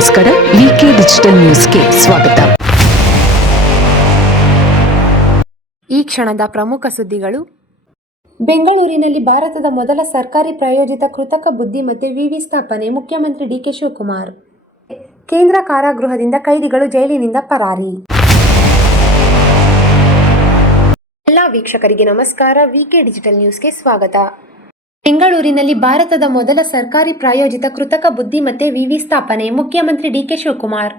ನಮಸ್ಕಾರ. ವಿಕೆ ಡಿಜಿಟಲ್ ನ್ಯೂಸ್ಗೆ ಸ್ವಾಗತ. ಈ ಕ್ಷಣದ ಪ್ರಮುಖ ಸುದ್ದಿಗಳು. ಬೆಂಗಳೂರಿನಲ್ಲಿ ಭಾರತದ ಮೊದಲ ಸರ್ಕಾರಿ ಪ್ರಾಯೋಜಿತ ಕೃತಕ ಬುದ್ಧಿಮತ್ತೆ ವಿವಿ ಸ್ಥಾಪನೆ. ಮುಖ್ಯಮಂತ್ರಿ ಡಿಕೆ ಶಿವಕುಮಾರ್. ಕೇಂದ್ರ ಕಾರಾಗೃಹದಿಂದ ಕೈದಿಗಳು ಜೈಲಿನಿಂದ ಪರಾರಿ. ಎಲ್ಲ ವೀಕ್ಷಕರಿಗೆ ನಮಸ್ಕಾರ. ವಿಕೆ ಡಿಜಿಟಲ್ ನ್ಯೂಸ್ಗೆ ಸ್ವಾಗತ. ಬೆಂಗಳೂರಿನಲ್ಲಿ ಭಾರತದ ಮೊದಲ ಸರ್ಕಾರಿ ಪ್ರಾಯೋಜಿತ ಕೃತಕ ಬುದ್ಧಿಮತ್ತೆ ವಿವಿ ಸ್ಥಾಪನೆ. ಮುಖ್ಯಮಂತ್ರಿ ಡಿಕೆ ಶಿವಕುಮಾರ್.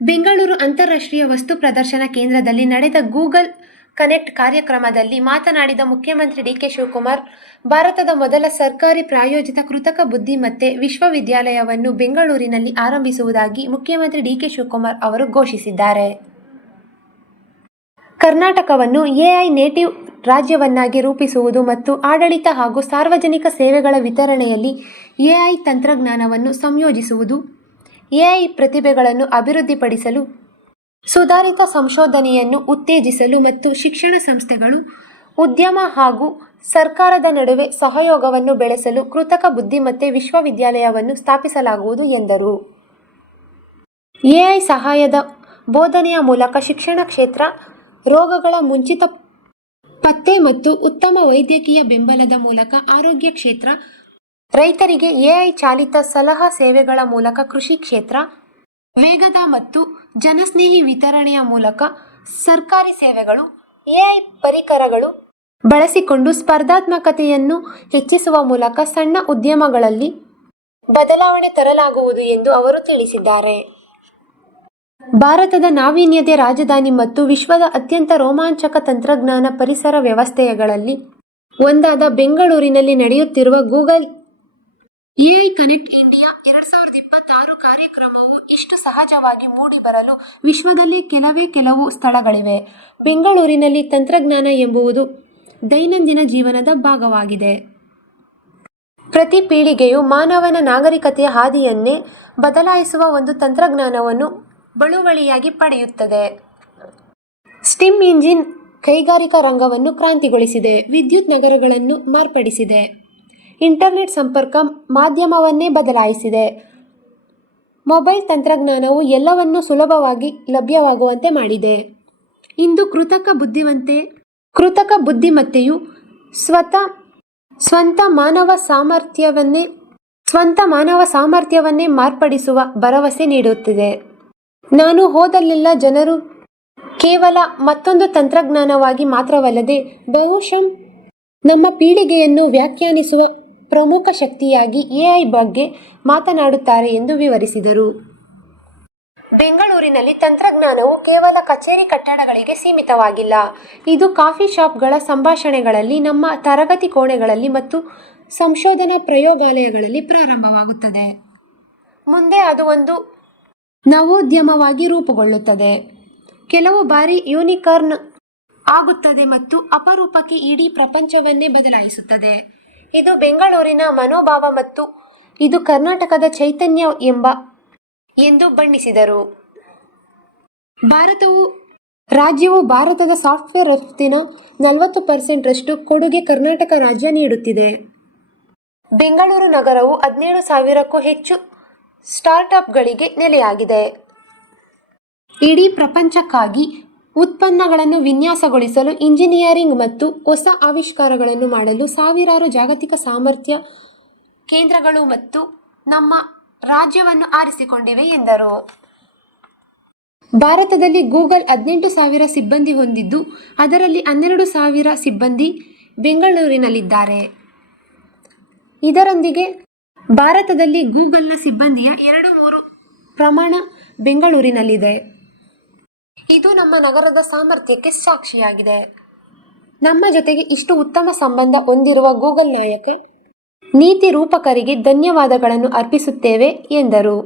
ಬೆಂಗಳೂರು ಅಂತಾರಾಷ್ಟ್ರೀಯ ವಸ್ತು ಪ್ರದರ್ಶನ ಕೇಂದ್ರದಲ್ಲಿ ನಡೆದ ಗೂಗಲ್ ಕನೆಕ್ಟ್ ಕಾರ್ಯಕ್ರಮದಲ್ಲಿ ಮಾತನಾಡಿದ ಮುಖ್ಯಮಂತ್ರಿ ಡಿಕೆ ಶಿವಕುಮಾರ್, ಭಾರತದ ಮೊದಲ ಸರ್ಕಾರಿ ಪ್ರಾಯೋಜಿತ ಕೃತಕ ಬುದ್ಧಿಮತ್ತೆ ವಿಶ್ವವಿದ್ಯಾಲಯವನ್ನು ಬೆಂಗಳೂರಿನಲ್ಲಿ ಆರಂಭಿಸುವುದಾಗಿ ಮುಖ್ಯಮಂತ್ರಿ ಡಿಕೆ ಶಿವಕುಮಾರ್ ಅವರು ಘೋಷಿಸಿದ್ದಾರೆ. ಕರ್ನಾಟಕವನ್ನು ಎಐ ನೇಟಿವ್ ರಾಜ್ಯವನ್ನಾಗಿ ರೂಪಿಸುವುದು ಮತ್ತು ಆಡಳಿತ ಹಾಗೂ ಸಾರ್ವಜನಿಕ ಸೇವೆಗಳ ವಿತರಣೆಯಲ್ಲಿ ಎಐ ತಂತ್ರಜ್ಞಾನವನ್ನು ಸಂಯೋಜಿಸುವುದು, ಎಐ ಪ್ರತಿಭೆಗಳನ್ನು ಅಭಿವೃದ್ಧಿಪಡಿಸಲು, ಸುಧಾರಿತ ಸಂಶೋಧನೆಯನ್ನು ಉತ್ತೇಜಿಸಲು ಮತ್ತು ಶಿಕ್ಷಣ ಸಂಸ್ಥೆಗಳು, ಉದ್ಯಮ ಹಾಗೂ ಸರ್ಕಾರದ ನಡುವೆ ಸಹಯೋಗವನ್ನು ಬೆಳೆಸಲು ಕೃತಕ ಬುದ್ಧಿಮತ್ತೆ ವಿಶ್ವವಿದ್ಯಾಲಯವನ್ನು ಸ್ಥಾಪಿಸಲಾಗುವುದು ಎಂದರು. ಎಐ ಸಹಾಯದ ಬೋಧನೆಯ ಮೂಲಕ ಶಿಕ್ಷಣ ಕ್ಷೇತ್ರ, ರೋಗಗಳ ಮುಂಚಿತ ಪತ್ತೆ ಮತ್ತು ಉತ್ತಮ ವೈದ್ಯಕೀಯ ಬೆಂಬಲದ ಮೂಲಕ ಆರೋಗ್ಯ ಕ್ಷೇತ್ರ, ರೈತರಿಗೆ ಎಐ ಚಾಲಿತ ಸಲಹಾ ಸೇವೆಗಳ ಮೂಲಕ ಕೃಷಿ ಕ್ಷೇತ್ರ, ವೇಗದ ಮತ್ತು ಜನಸ್ನೇಹಿ ವಿತರಣೆಯ ಮೂಲಕ ಸರ್ಕಾರಿ ಸೇವೆಗಳು, ಎಐ ಪರಿಕರಗಳು ಬಳಸಿಕೊಂಡು ಸ್ಪರ್ಧಾತ್ಮಕತೆಯನ್ನು ಹೆಚ್ಚಿಸುವ ಮೂಲಕ ಸಣ್ಣ ಉದ್ಯಮಗಳಲ್ಲಿ ಬದಲಾವಣೆ ತರಲಾಗುವುದು ಎಂದು ಅವರು ತಿಳಿಸಿದ್ದಾರೆ. ಭಾರತದ ನಾವೀನ್ಯತೆ ರಾಜಧಾನಿ ಮತ್ತು ವಿಶ್ವದ ಅತ್ಯಂತ ರೋಮಾಂಚಕ ತಂತ್ರಜ್ಞಾನ ಪರಿಸರ ವ್ಯವಸ್ಥೆಗಳಲ್ಲಿ ಒಂದಾದ ಬೆಂಗಳೂರಿನಲ್ಲಿ ನಡೆಯುತ್ತಿರುವ ಗೂಗಲ್ ಎಐ ಕನೆಕ್ಟ್ ಇಂಡಿಯಾ 2026 ಕಾರ್ಯಕ್ರಮವು ಇಷ್ಟು ಸಹಜವಾಗಿ ಮೂಡಿಬರಲು ವಿಶ್ವದಲ್ಲಿ ಕೆಲವು ಸ್ಥಳಗಳಿವೆ. ಬೆಂಗಳೂರಿನಲ್ಲಿ ತಂತ್ರಜ್ಞಾನ ಎಂಬುದು ದೈನಂದಿನ ಜೀವನದ ಭಾಗವಾಗಿದೆ. ಪ್ರತಿ ಪೀಳಿಗೆಯು ಮಾನವನ ನಾಗರಿಕತೆಯ ಹಾದಿಯನ್ನೇ ಬದಲಾಯಿಸುವ ಒಂದು ತಂತ್ರಜ್ಞಾನವನ್ನು ಬಳುವಳಿಯಾಗಿ ಪಡೆಯುತ್ತದೆ. ಸ್ಟೀಮ್ ಇಂಜಿನ್ ಕೈಗಾರಿಕಾ ರಂಗವನ್ನು ಕ್ರಾಂತಿಗೊಳಿಸಿದೆ, ವಿದ್ಯುತ್ ನಗರಗಳನ್ನು ಮಾರ್ಪಡಿಸಿದೆ, ಇಂಟರ್ನೆಟ್ ಸಂಪರ್ಕ ಮಾಧ್ಯಮವನ್ನೇ ಬದಲಾಯಿಸಿದೆ. ಮೊಬೈಲ್ ತಂತ್ರಜ್ಞಾನವು ಎಲ್ಲವನ್ನೂ ಸುಲಭವಾಗಿ ಲಭ್ಯವಾಗುವಂತೆ ಮಾಡಿದೆ. ಇಂದು ಕೃತಕ ಬುದ್ಧಿಮತ್ತೆಯು ಸ್ವಂತ ಮಾನವ ಸಾಮರ್ಥ್ಯವನ್ನೇ ಮಾರ್ಪಡಿಸುವ ಭರವಸೆ ನೀಡುತ್ತಿದೆ. ನಾನು ಹೋದಲ್ಲೆಲ್ಲ ಜನರು ಕೇವಲ ಮತ್ತೊಂದು ತಂತ್ರಜ್ಞಾನವಾಗಿ ಮಾತ್ರವಲ್ಲದೆ ಬಹುಶಃ ನಮ್ಮ ಪೀಳಿಗೆಯನ್ನು ವ್ಯಾಖ್ಯಾನಿಸುವ ಪ್ರಮುಖ ಶಕ್ತಿಯಾಗಿ ಎಐ ಬಗ್ಗೆ ಮಾತನಾಡುತ್ತಾರೆ ಎಂದು ವಿವರಿಸಿದರು. ಬೆಂಗಳೂರಿನಲ್ಲಿ ತಂತ್ರಜ್ಞಾನವು ಕೇವಲ ಕಚೇರಿ ಕಟ್ಟಡಗಳಿಗೆ ಸೀಮಿತವಾಗಿಲ್ಲ. ಇದು ಕಾಫಿ ಶಾಪ್ಗಳ ಸಂಭಾಷಣೆಗಳಲ್ಲಿ, ನಮ್ಮ ತರಗತಿ ಕೋಣೆಗಳಲ್ಲಿ ಮತ್ತು ಸಂಶೋಧನಾ ಪ್ರಯೋಗಾಲಯಗಳಲ್ಲಿ ಪ್ರಾರಂಭವಾಗುತ್ತದೆ. ಮುಂದೆ ಅದು ಒಂದು ನವೋದ್ಯಮವಾಗಿ ರೂಪುಗೊಳ್ಳುತ್ತದೆ, ಕೆಲವು ಬಾರಿ ಯೂನಿಕಾರ್ನ್ ಆಗುತ್ತದೆ ಮತ್ತು ಅಪರೂಪಕ್ಕೆ ಇಡೀ ಪ್ರಪಂಚವನ್ನೇ ಬದಲಾಯಿಸುತ್ತದೆ. ಇದು ಬೆಂಗಳೂರಿನ ಮನೋಭಾವ ಮತ್ತು ಇದು ಕರ್ನಾಟಕದ ಚೈತನ್ಯ ಎಂದು ಬಣ್ಣಿಸಿದರು. ರಾಜ್ಯವು ಭಾರತದ ಸಾಫ್ಟ್ವೇರ್ ರಫ್ತಿನ 40% ಕೊಡುಗೆ ಕರ್ನಾಟಕ ರಾಜ್ಯ ನೀಡುತ್ತಿದೆ. ಬೆಂಗಳೂರು ನಗರವು 17,000ಕ್ಕೂ ಹೆಚ್ಚು ಸ್ಟಾರ್ಟ್ಅಪ್ಗಳಿಗೆ ನೆಲೆಯಾಗಿದೆ. ಇಡೀ ಪ್ರಪಂಚಕ್ಕಾಗಿ ಉತ್ಪನ್ನಗಳನ್ನು ವಿನ್ಯಾಸಗೊಳಿಸಲು, ಇಂಜಿನಿಯರಿಂಗ್ ಮತ್ತು ಹೊಸ ಆವಿಷ್ಕಾರಗಳನ್ನು ಮಾಡಲು ಸಾವಿರಾರು ಜಾಗತಿಕ ಸಾಮರ್ಥ್ಯ ಕೇಂದ್ರಗಳು ಮತ್ತು ನಮ್ಮ ರಾಜ್ಯವನ್ನು ಆರಿಸಿಕೊಂಡಿವೆ ಎಂದರು. ಭಾರತದಲ್ಲಿ ಗೂಗಲ್ 18,000 ಸಿಬ್ಬಂದಿ ಹೊಂದಿದ್ದು, ಅದರಲ್ಲಿ 12,000 ಸಿಬ್ಬಂದಿ ಬೆಂಗಳೂರಿನಲ್ಲಿದ್ದಾರೆ. ಇದರೊಂದಿಗೆ ಭಾರತದಲ್ಲಿ ಗೂಗಲ್ನ ಸಿಬ್ಬಂದಿಯ 2-3 ಪ್ರಮಾಣ ಬೆಂಗಳೂರಿನಲ್ಲಿದೆ. ಇದು ನಮ್ಮ ನಗರದ ಸಾಮರ್ಥ್ಯಕ್ಕೆ ಸಾಕ್ಷಿಯಾಗಿದೆ. ನಮ್ಮ ಜೊತೆಗೆ ಇಷ್ಟು ಉತ್ತಮ ಸಂಬಂಧ ಹೊಂದಿರುವ ಗೂಗಲ್ ನಾಯಕ ನೀತಿ ರೂಪಕರಿಗೆ ಧನ್ಯವಾದಗಳನ್ನು ಅರ್ಪಿಸುತ್ತೇವೆ ಎಂದರು.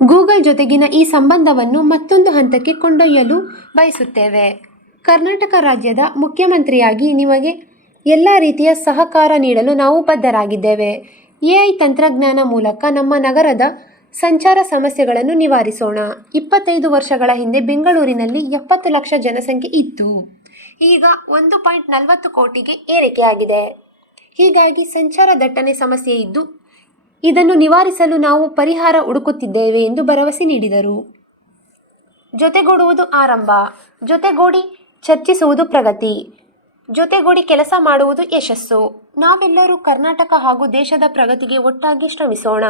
ಗೂಗಲ್ ಜೊತೆಗಿನ ಈ ಸಂಬಂಧವನ್ನು ಮತ್ತೊಂದು ಹಂತಕ್ಕೆ ಕೊಂಡೊಯ್ಯಲು ಬಯಸುತ್ತೇವೆ. ಕರ್ನಾಟಕ ರಾಜ್ಯದ ಮುಖ್ಯಮಂತ್ರಿಯಾಗಿ ನಿಮಗೆ ಎಲ್ಲ ರೀತಿಯ ಸಹಕಾರ ನೀಡಲು ನಾವು ಬದ್ಧರಾಗಿದ್ದೇವೆ. ಎಐ ತಂತ್ರಜ್ಞಾನ ಮೂಲಕ ನಮ್ಮ ನಗರದ ಸಂಚಾರ ಸಮಸ್ಯೆಗಳನ್ನು ನಿವಾರಿಸೋಣ. 25 ವರ್ಷಗಳ ಹಿಂದೆ ಬೆಂಗಳೂರಿನಲ್ಲಿ 70 ಲಕ್ಷ ಜನಸಂಖ್ಯೆ ಇತ್ತು. ಈಗ 1.40 ಕೋಟಿಗೆ ಏರಿಕೆಯಾಗಿದೆ. ಹೀಗಾಗಿ ಸಂಚಾರ ದಟ್ಟಣೆ ಸಮಸ್ಯೆ ಇದ್ದು ಇದನ್ನು ನಿವಾರಿಸಲು ನಾವು ಪರಿಹಾರ ಹುಡುಕುತ್ತಿದ್ದೇವೆ ಎಂದು ಭರವಸೆ ನೀಡಿದರು. ಜೊತೆಗೂಡುವುದು ಆರಂಭ, ಜೊತೆಗೂಡಿ ಚರ್ಚಿಸುವುದು ಪ್ರಗತಿ, ಜೊತೆಗೂಡಿ ಕೆಲಸ ಮಾಡುವುದು ಯಶಸ್ಸು. ನಾವೆಲ್ಲರೂ ಕರ್ನಾಟಕ ಹಾಗೂ ದೇಶದ ಪ್ರಗತಿಗೆ ಒಟ್ಟಾಗಿ ಶ್ರಮಿಸೋಣ.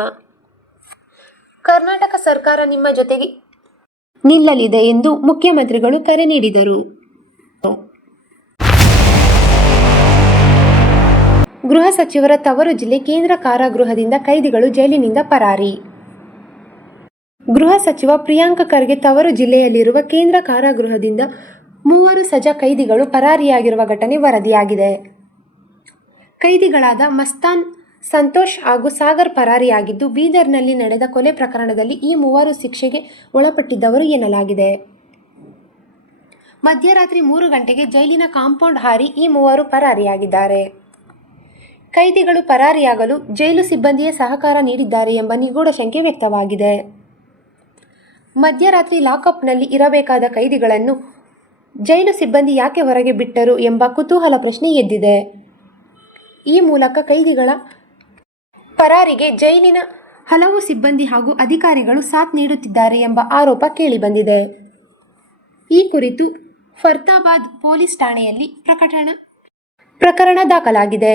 ಕರ್ನಾಟಕ ಸರ್ಕಾರ ನಿಮ್ಮ ಜೊತೆಗೆ ನಿಲ್ಲಲಿದೆ ಎಂದು ಮುಖ್ಯಮಂತ್ರಿಗಳು ಕರೆ ನೀಡಿದರು. ಗೃಹ ಸಚಿವರ ತವರು ಜಿಲ್ಲೆ ಕೇಂದ್ರ ಕಾರಾಗೃಹದಿಂದ ಕೈದಿಗಳು ಜೈಲಿನಿಂದ ಪರಾರಿ. ಗೃಹ ಸಚಿವ ಪ್ರಿಯಾಂಕ್ ಖರ್ಗೆ ತವರು ಜಿಲ್ಲೆಯಲ್ಲಿರುವ ಕೇಂದ್ರ ಕಾರಾಗೃಹದಿಂದ 3 ಸಜಾ ಕೈದಿಗಳು ಪರಾರಿಯಾಗಿರುವ ಘಟನೆ ವರದಿಯಾಗಿದೆ. ಕೈದಿಗಳಾದ ಮಸ್ತಾನ್, ಸಂತೋಷ್ ಹಾಗೂ ಸಾಗರ್ ಪರಾರಿಯಾಗಿದ್ದು, ಬೀದರ್ನಲ್ಲಿ ನಡೆದ ಕೊಲೆ ಪ್ರಕರಣದಲ್ಲಿ ಈ 3 ಶಿಕ್ಷೆಗೆ ಒಳಪಟ್ಟಿದ್ದವರು ಎನ್ನಲಾಗಿದೆ. ಮಧ್ಯರಾತ್ರಿ 3 ಗಂಟೆಗೆ ಜೈಲಿನ ಕಾಂಪೌಂಡ್ ಹಾರಿ ಈ 3 ಪರಾರಿಯಾಗಿದ್ದಾರೆ. ಕೈದಿಗಳು ಪರಾರಿಯಾಗಲು ಜೈಲು ಸಿಬ್ಬಂದಿಯೇ ಸಹಕಾರ ನೀಡಿದ್ದಾರೆ ಎಂಬ ನಿಗೂಢ ಶಂಕೆ ವ್ಯಕ್ತವಾಗಿದೆ. ಮಧ್ಯರಾತ್ರಿ ಲಾಕಪ್ನಲ್ಲಿ ಇರಬೇಕಾದ ಕೈದಿಗಳನ್ನು ಜೈಲು ಸಿಬ್ಬಂದಿ ಯಾಕೆ ಹೊರಗೆ ಬಿಟ್ಟರು ಎಂಬ ಕುತೂಹಲ ಪ್ರಶ್ನೆ ಎದ್ದಿದೆ. ಈ ಮೂಲಕ ಕೈದಿಗಳ ಪರಾರಿಗೆ ಜೈಲಿನ ಹಲವು ಸಿಬ್ಬಂದಿ ಹಾಗೂ ಅಧಿಕಾರಿಗಳು ಸಾಥ್ ನೀಡುತ್ತಿದ್ದಾರೆ ಎಂಬ ಆರೋಪ ಕೇಳಿಬಂದಿದೆ. ಈ ಕುರಿತು ಫರ್ತಾಬಾದ್ ಪೊಲೀಸ್ ಠಾಣೆಯಲ್ಲಿ ಪ್ರಕರಣ ದಾಖಲಾಗಿದೆ.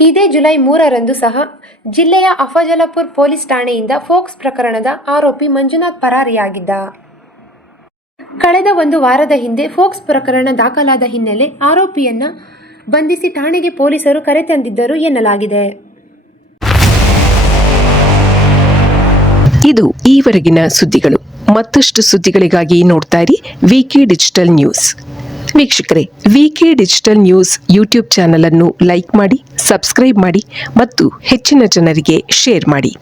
ಇದೇ ಜುಲೈ 3ರಂದು ಸಹ ಜಿಲ್ಲೆಯ ಅಫಜಲಪುರ್ ಪೊಲೀಸ್ ಠಾಣೆಯಿಂದ ಫೋಕ್ಸ್ ಪ್ರಕರಣದ ಆರೋಪಿ ಮಂಜುನಾಥ್ ಪರಾರಿಯಾಗಿದ್ದ. ಕಳೆದ 1 ವಾರದ ಹಿಂದೆ ಫೋಕ್ಸ್ ಪ್ರಕರಣ ದಾಖಲಾದ ಹಿನ್ನೆಲೆ ಆರೋಪಿಯನ್ನ ಬಂಧಿಸಿ ಠಾಣೆಗೆ ಪೊಲೀಸರು ಕರೆತಂದಿದ್ದರು ಎನ್ನಲಾಗಿದೆ. ಇದು ಈವರೆಗಿನ ಸುದ್ದಿಗಳು. ಮತ್ತಷ್ಟು ಸುದ್ದಿಗಳಿಗಾಗಿ ನೋಡ್ತಾ ಇರಿ ವಿಕೆ ಡಿಜಿಟಲ್ ನ್ಯೂಸ್. ವೀಕ್ಷಕರೇ, ವಿಕೆ ಡಿಜಿಟಲ್ ನ್ಯೂಸ್ ಯೂಟ್ಯೂಬ್ ಚಾನಲ್ ಅನ್ನು ಲೈಕ್ ಮಾಡಿ, ಸಬ್ಸ್ಕ್ರೈಬ್ ಮಾಡಿ ಮತ್ತು ಹೆಚ್ಚಿನ ಜನರಿಗೆ ಶೇರ್ ಮಾಡಿ.